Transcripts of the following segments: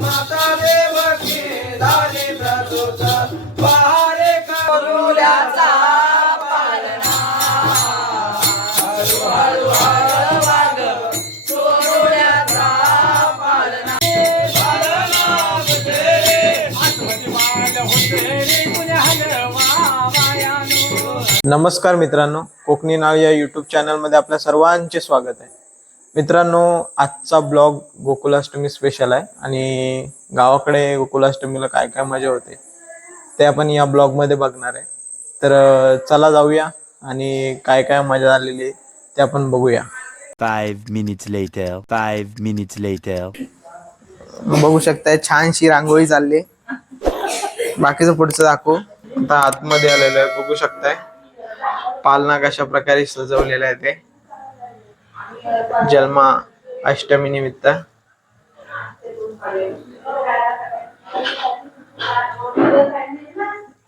माता देवकी झाली प्रसूत पहारे करुल्याचा पालना हळू हळू हळू वाग सोहळ्याचा पालना नमस्कार मित्रांनो, कोकणी नाव या यूट्यूब चॅनलमध्ये आपल्या सर्वांचे स्वागत आहे. मित्रांनो, आजचा ब्लॉग गोकुलाष्टमी स्पेशल आहे आणि गावाकडे गोकुलाष्टमीला काय काय मजा होते ते आपण या ब्लॉगमध्ये बघणार आहे. तर चला जाऊया आणि काय काय मजा झालेली ते आपण बघूया. 5 minutes later. 5 minutes later. बघू शकताय छानशी रांगोळी चालली. बाकीचं पुढचं दाखवू. आता आतमध्ये आलेलो आहे, बघू शकताय पालना कशा प्रकारे सजवलेला आहे ते जन्मा अष्टमी निमित्त.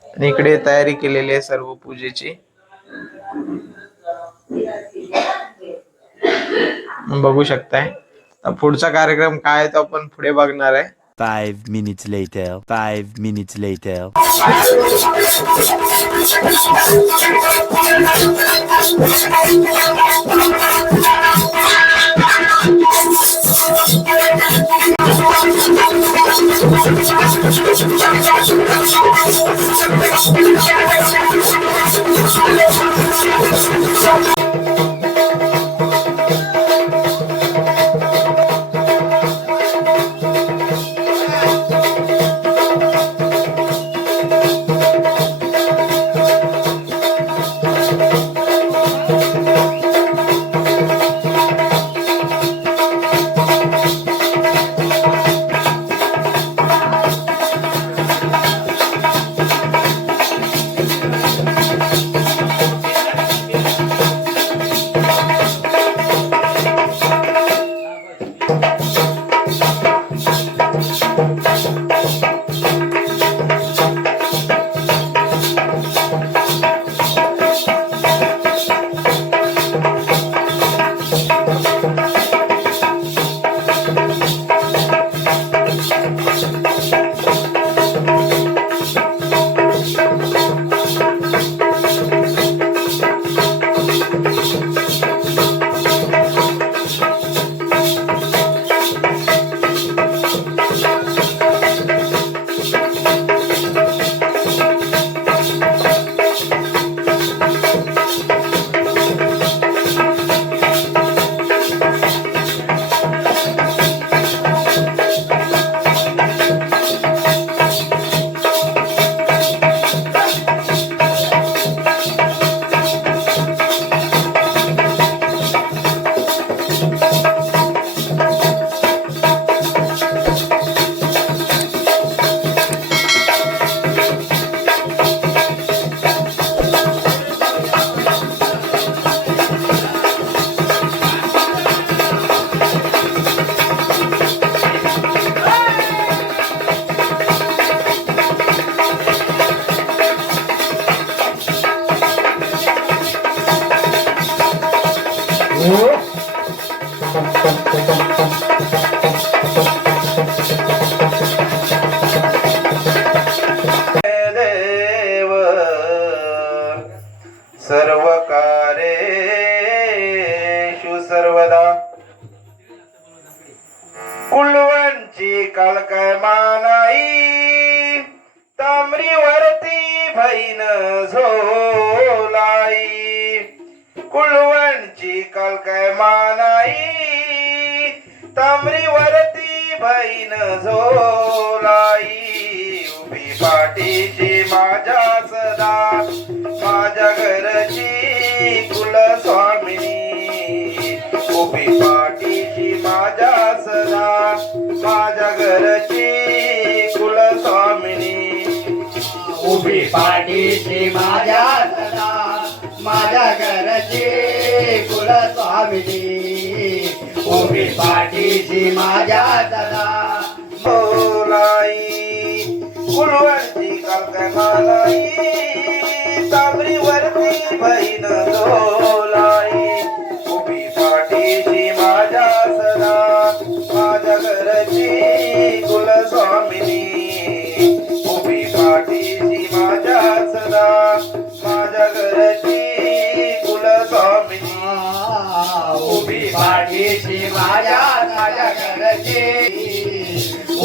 आणि इकडे तयारी केलेली आहे सर्व पूजेची. बघू शकताय. पुढचा कार्यक्रम काय आहे तो आपण पुढे बघणार आहे. 5 minutes later. 5 minutes later. देव सर्व कार्येषु सर्वदा कुलवंची कालकाय मानाई ताम्रीवरती भैन झोलाई कुलवंची कालकाय मानाई ताम्रीवरती भैन झोलाई उभी पाठीशी माझ्या सदा माझ्या घरची कुलस्वामिनी उभी पाठीशी माझ्या सदा माझ्या घरची कुलस्वामिनी उभी पाठीशी माझ्या सदा माझ्या घरची कुलस्वामिनी उभी पाठीशी माझ्या सदा बोलाई कुलवंती कालकाय मानाई ताम्रीवरती भैन झोलाई उभी पाठीशी माझ्या सदा माझ्या घरची कुल स्वामिनी उभी पाठीशी माझ्या सदा माझ्या घरची कुलस्वामिनी उभी पाठीशी माझ्या घरची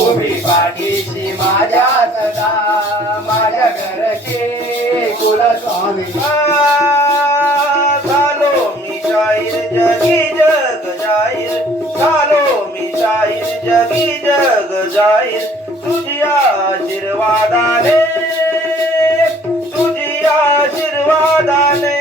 उभी पाठीशी माझ्या सदा माझ्या घरची कुलस्वामिनी झालो मी शाहीर जगी जग जाहीर झालो मी शाहीर जगी जग जाहीर तुझी आशीर्वादाने तुझी आशीर्वादाने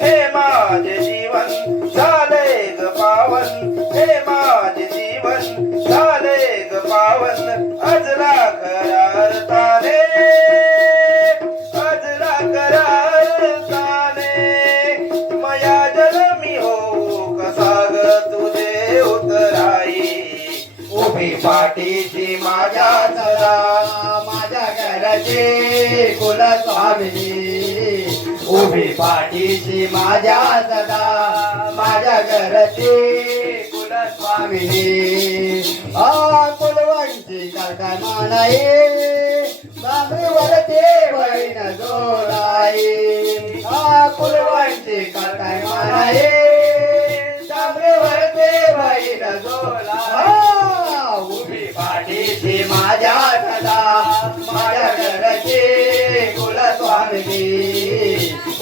हे माझे जीवन झाले ग पावन हे माझे जीवन झाले ग पावन अजला खऱ्या अर्थाने अजला खऱ्या अर्थाने मया जन्मी हो कसा ग तुझे उतराई उभी पाठीशी माझ्या सदा माझ्या घरची कुलस्वामिनी उभी पाठीशी माझ्या सदा माझ्या घरची कुलस्वामिनी कुलवंची काय मानाई बाबरीवरती बहीण जोडाई कुलवंची काय मानाई बाबरीवरती बहीण जोडाई उभी पाठीशी माझ्या सदा माझ्या घरची कुलस्वामिनी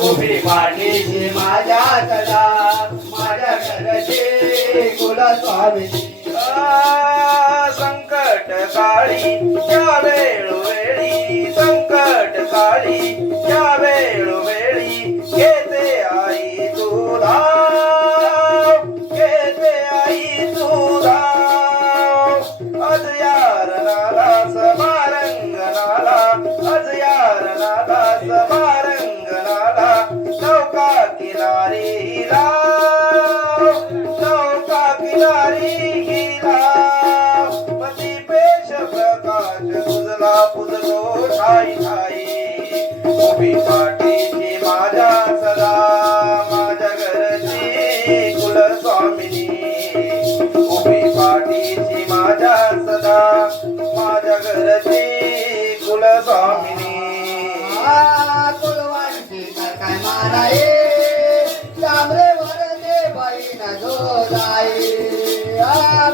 उभी पाठीशी माझ्या सदा माझ्या घरची कुलस्वामिनी संकट काळी या वेळोवेळी संकट काळी या वेळोवेळी घेते आई तू धाव घेते आई तू धाव आज यारनाला समारंगनाला आज यारनाला समारंगनाला नौका किनारी लाव नौका किनारी पती पेश प्रकाश तुझला पुजलो ठाई ठाई उभी पाठीशी माझ्या सदा माझ्या घरची कुलस्वामिनी उभी पाठीशी माझ्या सदा माझ्या घरची कुलस्वामिनी कुलवांची काय मानाई तांबरे वरते बहीण जोडाई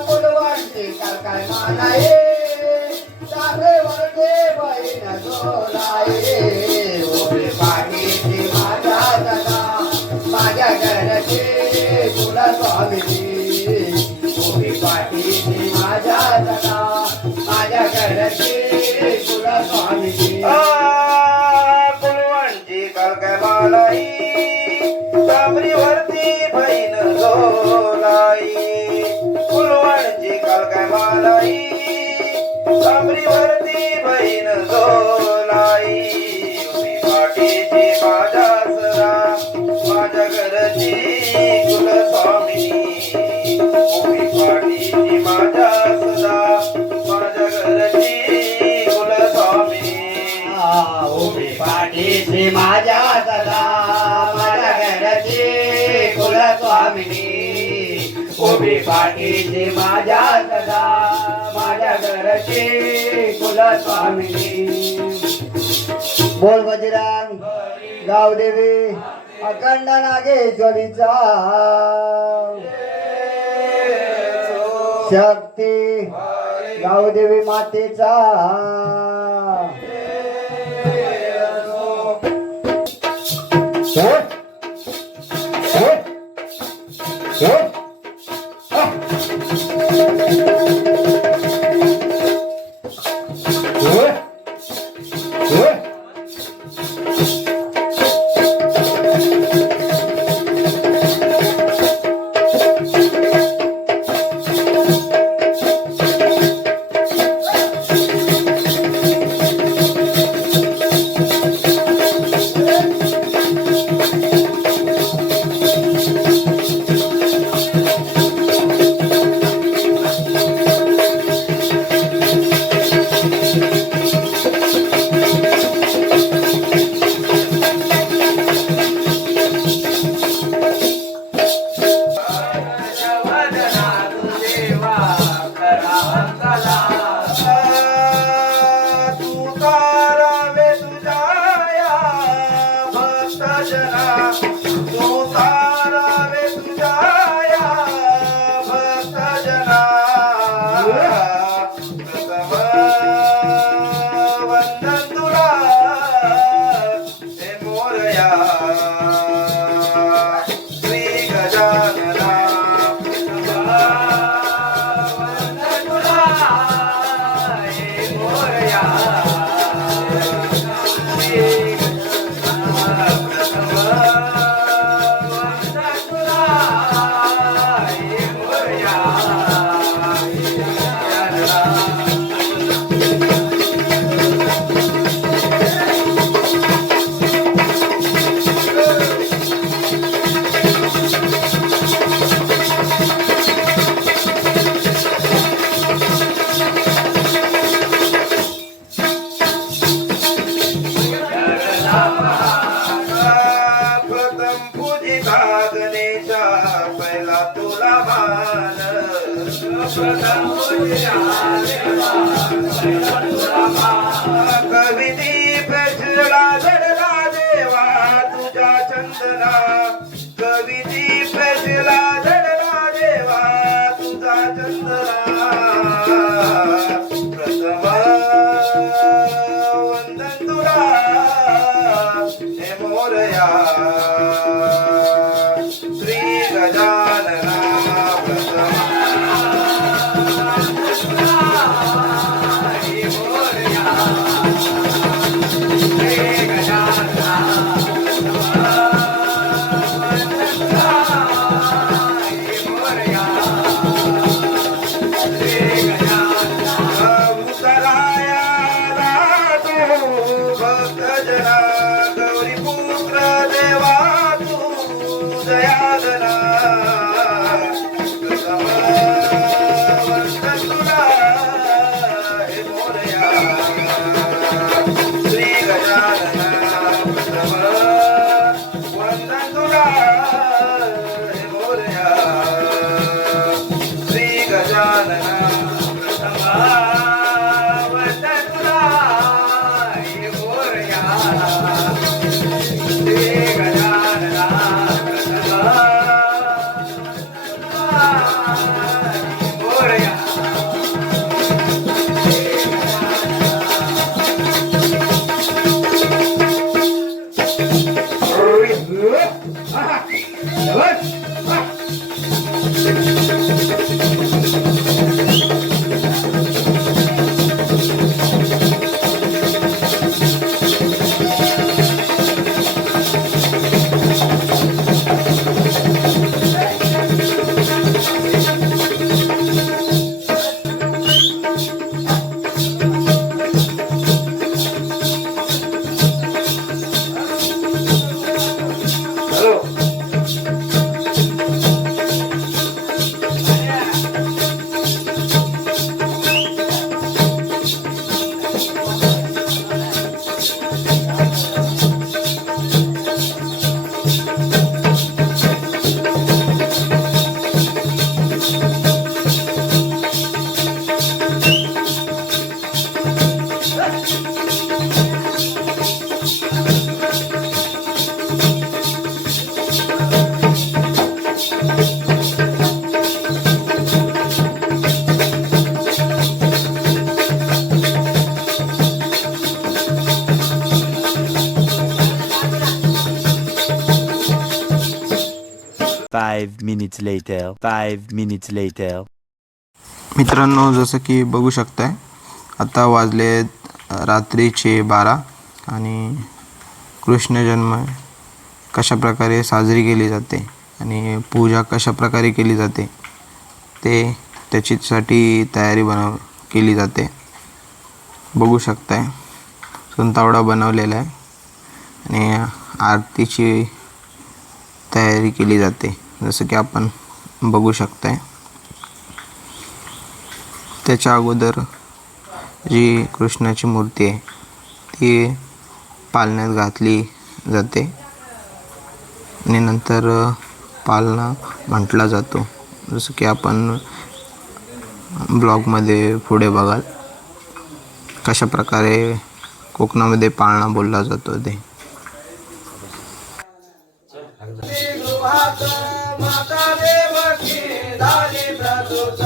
कुलवांची काय मानाई तांबरे वरते बहीण जोडाई उभी पाठीशी माझ्या सदा माझ्या घरची कुलस्वामिनी उभी पाठीशी माझ्या सदा माझ्या घरची कुलस्वामिनी कुलवंची काय मानाई तांबरीवरती बहीण जोलाई कुलवंची काय मानाई तांबरीवरती बहीण जोलाई उभी पाठीशी माझ्या सदा माझ्या घरची कुलस्वामिनी उभी पाठीशी माझ्या सदा माझ्या घरची कुलस्वामिनी उभी पाठीशी माझ्या सदा माझ्या घरची कुलस्वामिनी उभी पाठीशी माझ्या सदा माझ्या घरची कुलस्वामिनी बोल बजरंग गावदेवी अखंड नागेश्वरीचा शक्ती गावदेवी मातेचा कविती पेटला जडला देवा तुझ्या चंदना कविती पेटला जडला देवा तुझा चंदना प्रथम वंदन तुला हे मोरया श्री गजानना प्रथम गौरी पुत्र देवा तू दयागना वंदन तुला हे मोरया श्री गजानना प्रथम वंदन तुला हे मोरया श्री गजानना प्रथम वंदन तुला हे मोरया श्री गजानना प्रथम Morya hello 5 minutes later. 5 minutes later. मित्रांनो, जसं की बघू शकताय आता वाजले रात्रीचे 12 आणि कृष्ण जन्म कशा प्रकारे साजरी केली जाते आणि पूजा कशा प्रकारे केली जाते ते त्याच्यासाठी तयारी केली जाते. बघू शकताय सुंतावडा बनवलेला आहे आणि आरतीची तयारी केली जाते जसं की आपण बघू शकताय. त्याच्या अगोदर जी कृष्णाची मूर्ती आहे ती पालण्यात घातली जाते आणि नंतर पालना म्हटला जातो जसं की आपण ब्लॉगमध्ये पुढे बघाल कशा प्रकारे कोकणामध्ये पाळणा बोलला जातो ते. माता देवकी झाली प्रसूत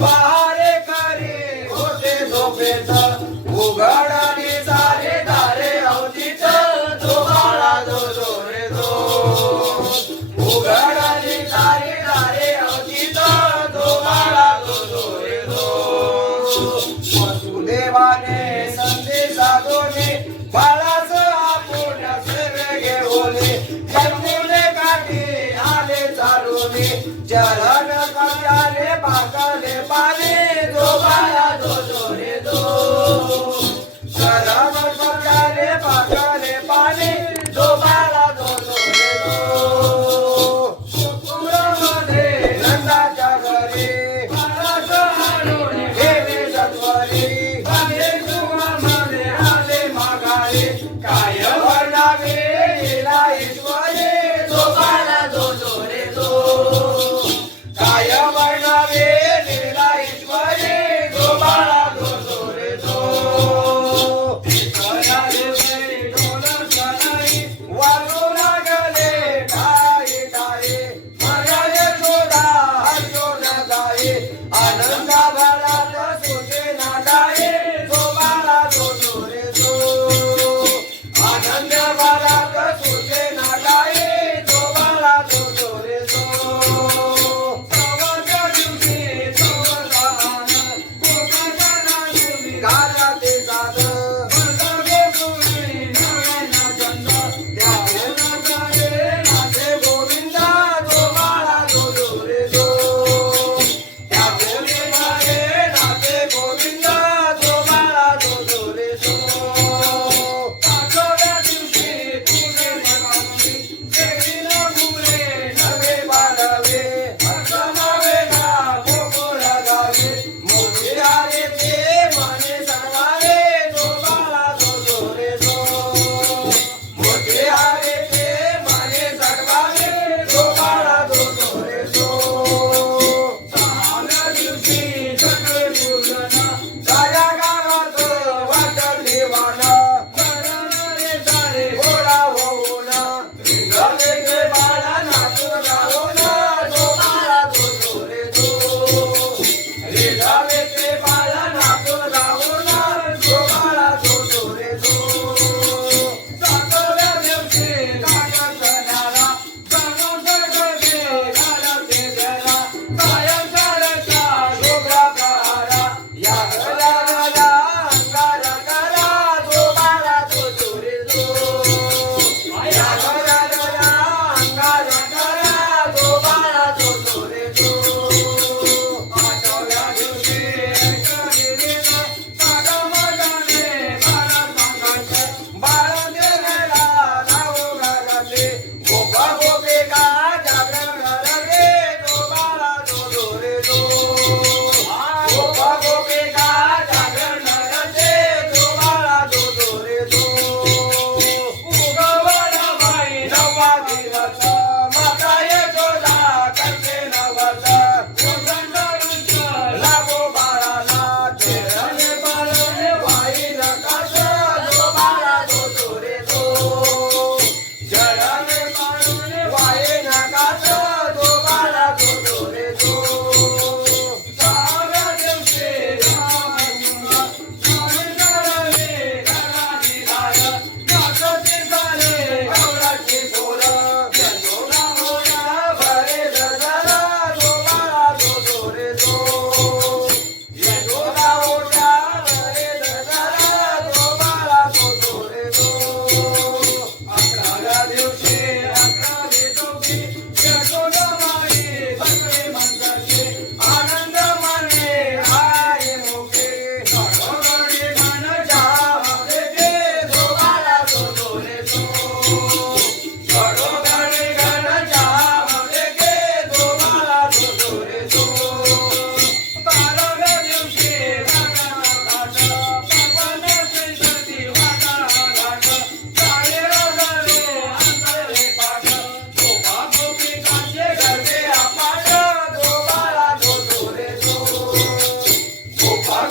पहारे करी होते झोपेत उघडाली सारे दारे अवतीत तो बाळा जो रे जो उघडाली सारे दारे अवतीत तो बाळा जो रे जो वसुदेवाने संदेशा दोन्ही बाळाच आपण सर्व घेऊन जन्मुले काठी आले चालून चरण कल्याणे पाकले पाने जो बाळा जो रे जो चरण कल्याणे पाकले पाने जो बाळा जो रे जो पुरामध्ये नंदाच्या घरी बाळाच आणून गेले जत्वरी बाले सुमामध्ये आले माघारी काय वर्णावे लीला ईश्वरी जो बाळा जो रे जो काय वर्णावे लीला ईश्वरी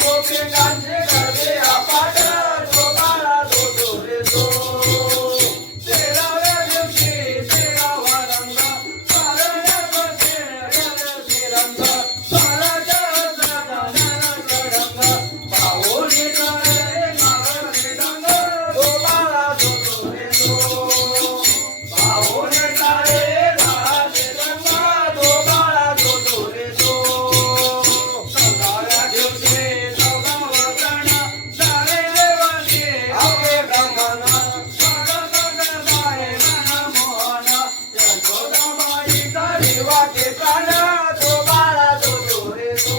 गोपिकांचे करते अपाट जो बाळा जो जो रे जो तेराव्या दिवशी तेरावा रंग पारण्या बसे रंग पाराच्या सदानंद रंग पाऊली करे मागणे रंग जो बाळा जो जो रे जो पाऊली करे राजे रंग जो बाळा जो जो रे जो सदाव्या दिवशी चौदावा सण सारे देवाचे आपले ब्राह्मण बाय मोहन यशोदाबाईचा जीवाचे प्राण जो बाळा जो जो रे जो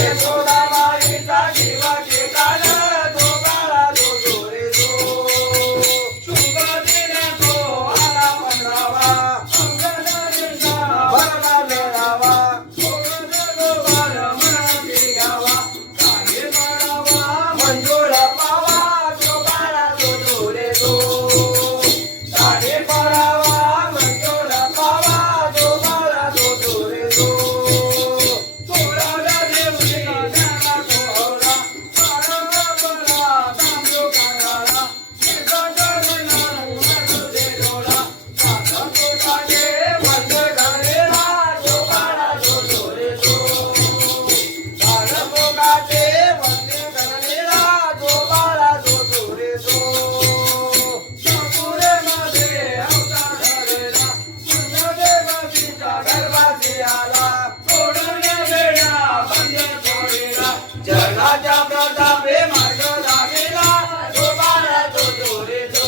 यशोदाबाईचा जीवाचे प्राण जो बाळा जो जो रे जो शुभ दिन तो आला पंधरावा अंगणाचा भरला मेळावा गोगोबार मनाची घ्यावा काही माळावा मंजूळ पावा जो बाळा जो जो रे जो काही माळावा मंजूळ पावा जो बाळा जो जो रे जो सोळाव्या दिवशी ज्ञाना सोहळा बाळाचा बळा तांब्यो काढाला वंद घालेला जो बाळा जो जो रे जो गाणपोगाचे वंदे घालेला जो बाळा जो जो रे जो चाकुरेमध्ये अवतार धरला देवाचा गर्भाचे आला सोडण्या वेळा बंद सोडेला जगाच्या प्रतापे मार्ग लागेला जो बाळा जो जो रे जो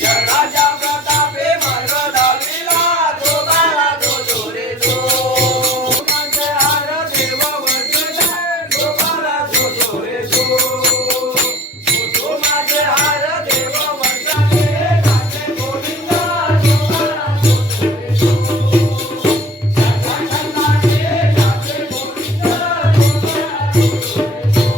जगाच्या प्रतापे मार्ग लागेला जो बाळा जो जो रे जो माझे हार देव वंदना जो बाळा जो जो रे जो तो माझे हार देव वंदने नाचे गोविंदा जो बाळा जो जो रे जो नाचे गोविंदा जो बाळा जो जो रे जो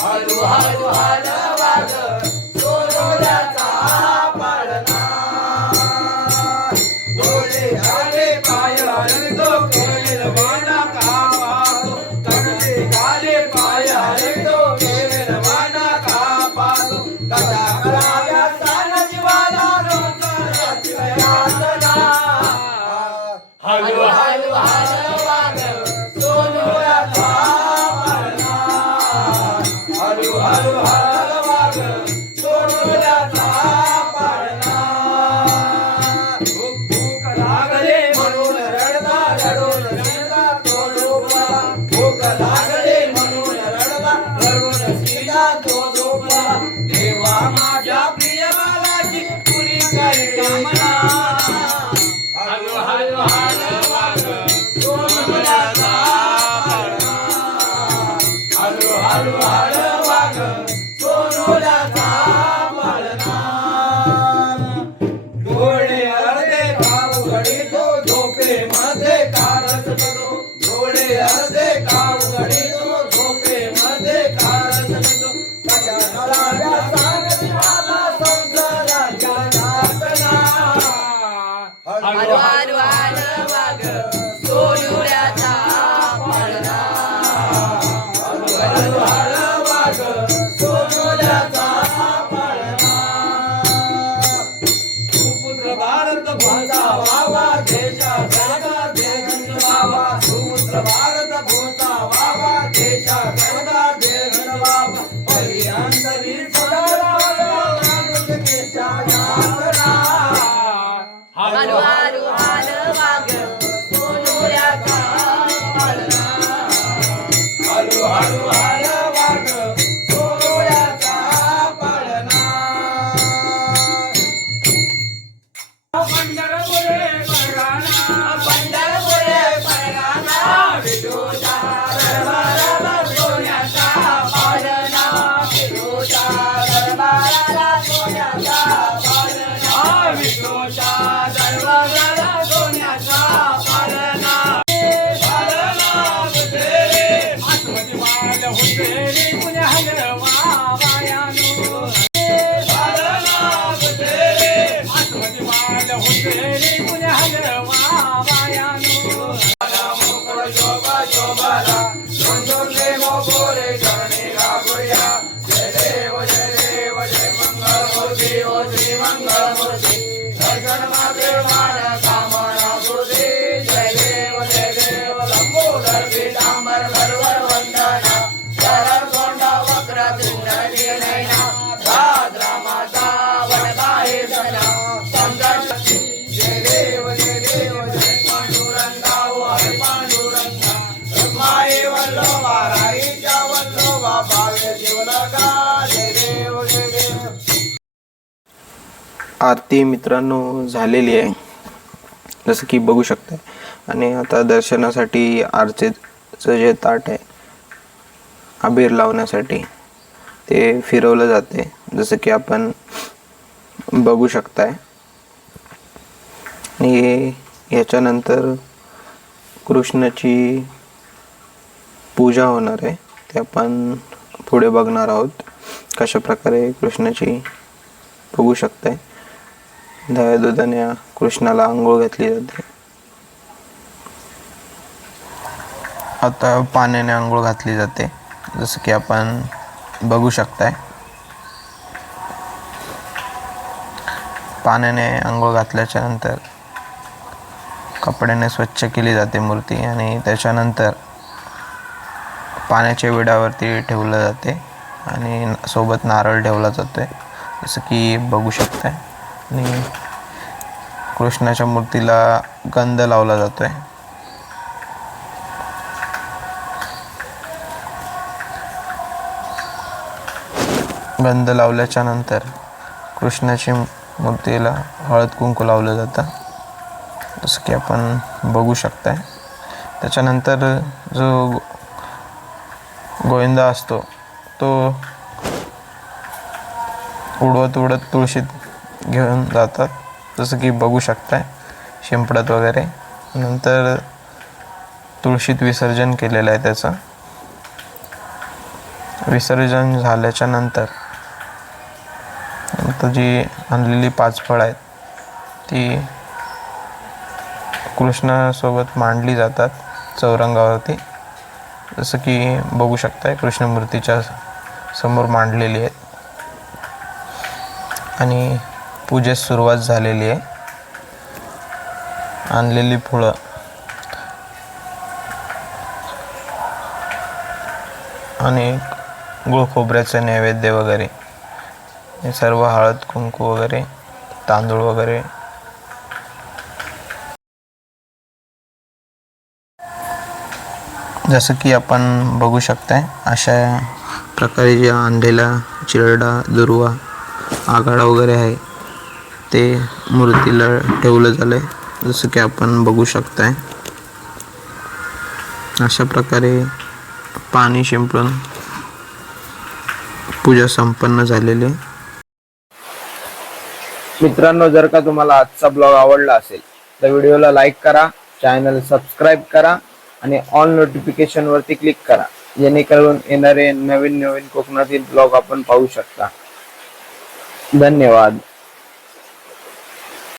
हळू हळू हलवा ग सोनुल्याचा पाळणा डोळे आले पाय हलतो केवळ वाना कापातो तगडे गाले पाय हलतो केवळ वाना कापातो कथा कराव्या सान जीवाला रोज यातना हळू हळू हलवा ग सोनुल्याचा पाळणा हळू हळू हलवा ग सोनुल्याचा पाळणा भूक लागले म्हणून रडता रडून सीता तो झोपला भूक लागले म्हणून रडता रडून सीता तो झोपला देवा माझ्या प्रिय बालाची पुरी कर कामना हळू हळू हलवा ग सोनुल्याचा पाळणा हळू हळू हलवा ग सोनुल्याचा पाळणा डोळे अर्धे काव घडीतो झोपे मध्ये कारच बसतो डोळे अर्धे काव घडीतो झोपे मध्ये कारच बसतो कशा नळाव्या सांग जीवाला संसाराच्या यातना हळू हळू हलवा ग सोनुल्याचा पाळणा हळू हळू हलवा ग सोनुल्याचा पाळणा सुपुत्र भारत भोचा वावा देशा जगा देगन वावा सुपुत्र भारत भोचा वावा देशा जगा देगन वावा परियांतरी सदा रावला केशा यातना हळू हळू हलवा ग सोनुल्याचा पाळणा हळू हळू हलवा ग सोनुल्याचा पाळणा पंढरपुरे परगाना पंढरपुरे परगाना विठोच्या दरबाराला सोन्याचा पाळणा विठोच्या दरबाराला सोन्याचा पाळणा विठोच्या दरबाराला सोन्याचा पाळणा पाळणा बुधेरे आठवणी माल होते पुण्य हलवा वायानो पाळणा बुधेरे आठवणी माल होते पुण्य हलवा वायानो मोकळ शोभा शोभाला संजोगले मोगोरे चरणे गागोया जय देव जय मंगलमूर्ती ओ श्री मंगलमूर्ती दर्शन मागे मान कामना गुरुदे जय देव लंबोदर पीतांबर भरवर वंदना सरळ कोंडा वक्रतुंड नयना राद्रा माता वडगाहे सना संकट जय देव जय पांडुरंगा ओ हरे पांडुरंगा रमाई वल्लभा राईच्या वल्लभा भावे शिवलगा जय देव आरती मित्रांनो झालेली आहे जसं की बघू शकता आणि आता दर्शनासाठी आरतीचं जे ताट आहे अबीर लावण्यासाठी ते फिरवलं जाते जसं की आपण बघू शकताय आणि याच्यानंतर कृष्णाची पूजा होणार आहे ते आपण पुढे बघणार आहोत कशा प्रकारे कृष्णाची बघू शकताय दह्या दुधाने कृष्णाला आंघोळ घातली जाते आता पाण्याने आंघोळ घातली जाते जसं की आपण बघू शकताय पाण्याने आंघोळ घातल्याच्या नंतर कपड्याने स्वच्छ केली जाते मूर्ती आणि त्याच्यानंतर पाण्याच्या विड्यावरती ठेवलं जाते आणि सोबत नारळ ठेवला जातोय जसं की बघू शकताय आणि कृष्णाच्या मूर्तीला गंध लावला जातोय गंध लावल्याच्या नंतर कृष्णाची मूर्तीला हळद कुंकू लावलं जातं जसं की आपण बघू शकताय त्याच्यानंतर जो गोविंदा असतो तो उडवत तुळशीत घेऊन जातात जसं की बघू शकताय शिंपडत वगैरे नंतर तुळशीत विसर्जन केलेलं आहे त्याचं विसर्जन झाल्याच्या नंतर जी आणलेली 5 फळं आहेत ती कृष्णासोबत मांडली जातात चौरंगावरती. जसं की बघू शकताय कृष्णमूर्तीच्या समोर मांडलेली आहेत आणि पूजेस सुरुवात झालेली आहे. आणलेली फळं आणि गुळ खोबऱ्याचं नैवेद्य वगैरे हे सर्व, हळद कुंकू वगैरे, तांदूळ वगैरे जसं की आपण बघू शकताय अशा प्रकारे जे आणलेला चिरडा, दुर्वा, आघाडा वगैरे आहे ते मूर्तीला ठेवलं झालं आहे. जसं की आपण बघू शकताय अशा प्रकारे पाणी शिंपडून पूजा संपन्न झालेली. मित्रांनो, जर का तुम्हाला आजचा ब्लॉग आवडला असेल तर व्हिडिओला लाईक करा, चॅनल सबस्क्राईब करा आणि ऑल नोटिफिकेशन वरती क्लिक करा, जेणेकरून येणारे नवीन कोकणातील ब्लॉग आपण पाहू शकता. धन्यवाद.